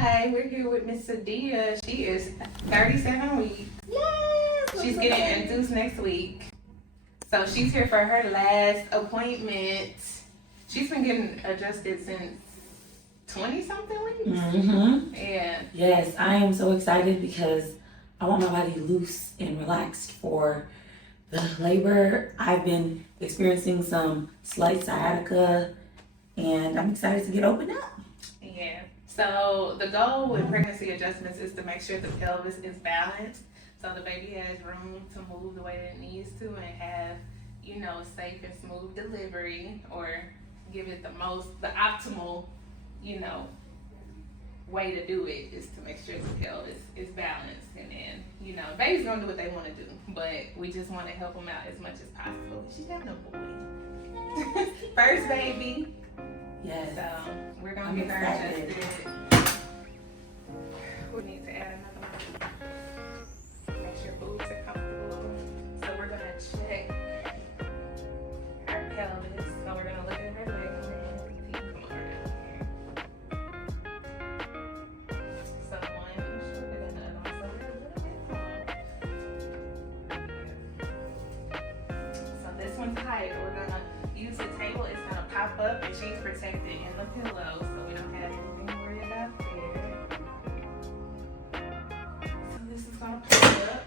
Hi, we're here with Miss Sadia. She is 37 weeks. Yes! She's getting induced next week. So she's here for her last appointment. She's been getting adjusted since 20-something weeks. Mm-hmm. Yeah. Yes, I am so excited because I want my body loose and relaxed for the labor. I've been experiencing some slight sciatica and I'm excited to get opened up. Yeah. So the goal with pregnancy adjustments is to make sure the pelvis is balanced so the baby has room to move the way that it needs to and have, safe and smooth delivery, or give it the optimal, way to do it is to make sure the pelvis is balanced. And then, baby's gonna do what they want to do, but we just want to help them out as much as possible. She's having a boy. First baby. Yes. So we're gonna get her adjusted. We need to add another one. Make sure boobs are comfortable. So we're gonna check her pelvis. So we're gonna look at her leg. Come on around here. So one is shorter than the other one, so we're a little bit long. So this one's higher. We're gonna use the table. It's gonna pop up and she's protected in the pillow, so we don't have anything to worry about there. So this is gonna pop up.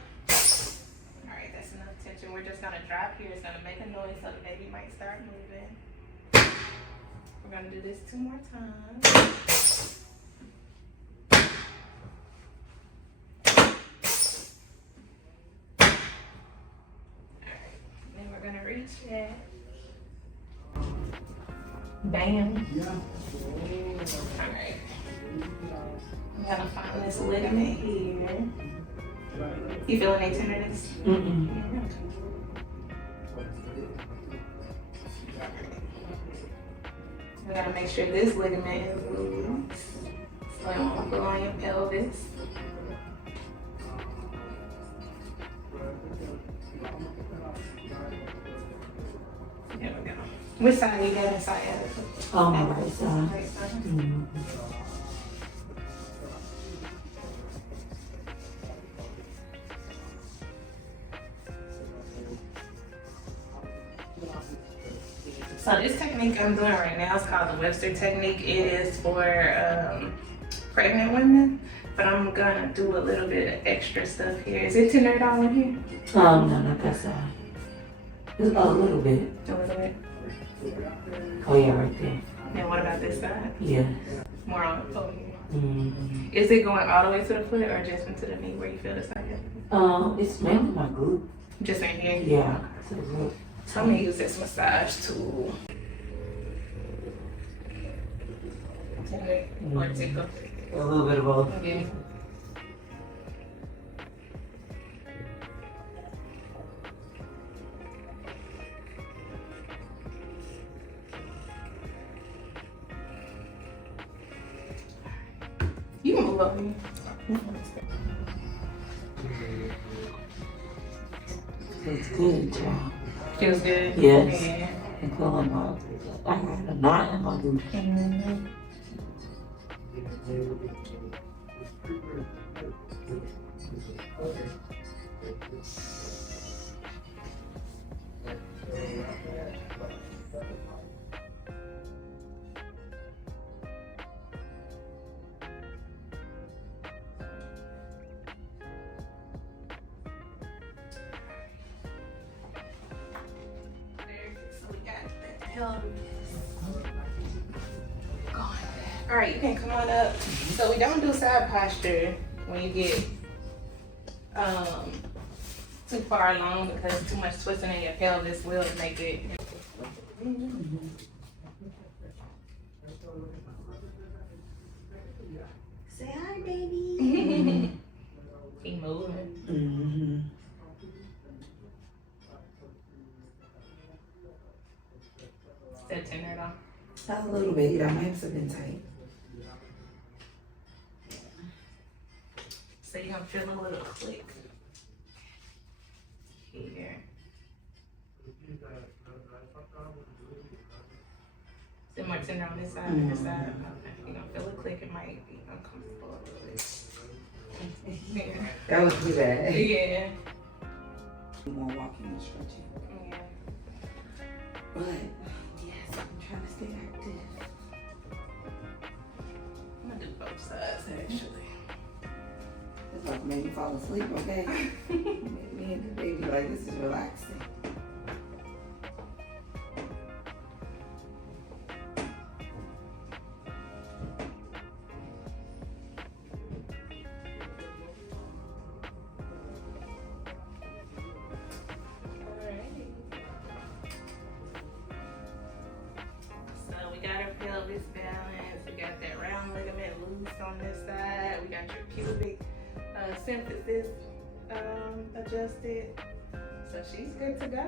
Alright, that's enough tension. We're just gonna drop here. It's gonna make a noise so the baby might start moving. We're gonna do this 2 more times. Alright, then we're gonna reach it. Bam. Alright. I'm gonna find this ligament here. You feel any tenderness? Mm-mm. We gotta make sure this ligament is loose. So it won't pull on your pelvis. There we go. Which side you got inside of? On my right side. Right side. Mm-hmm. So this technique I'm doing right now is called the Webster technique. It is for pregnant women, but I'm gonna do a little bit of extra stuff here. Is it tender at all in here? No, not that side. Just a little bit. A little bit. Oh yeah, right there. And what about this side? Yes. More on the foot here. Mm-hmm. Is it going all the way to the foot or just into the knee where you feel the sciatica? It's mainly my glute. Just in here? Yeah. To the glute. So I'm gonna use this massage tool. Tender or tickle? A little bit of both. Okay. You can move over here. It's good, y'all. Feels good? Yes. Yeah. I'm feeling I had a knot in my glute. Mm-hmm. So we got the pelvis going. All right, you can come on up. So we don't do side posture when you get too far along because too much twisting in your pelvis will make it. Say hi, baby. Keep moving. Mm-hmm. Still tender at all? A little bit, yeah. My hips have been tight. So you're gonna feel a little click here. Is it more tender on this side than this side? Okay. You're gonna feel a click. It might be uncomfortable a little bit. Yeah. That was too bad. Yeah. More walking and stretching. Yeah. But yes, I'm trying to stay active. I'm gonna do both sides actually. It's about to make me fall asleep, okay? Me and the baby, like, this is relaxing. Alrighty. So we got our pelvis balanced. We got that round ligament loose on this side. We got your pubic symphysis adjusted. So she's good to go.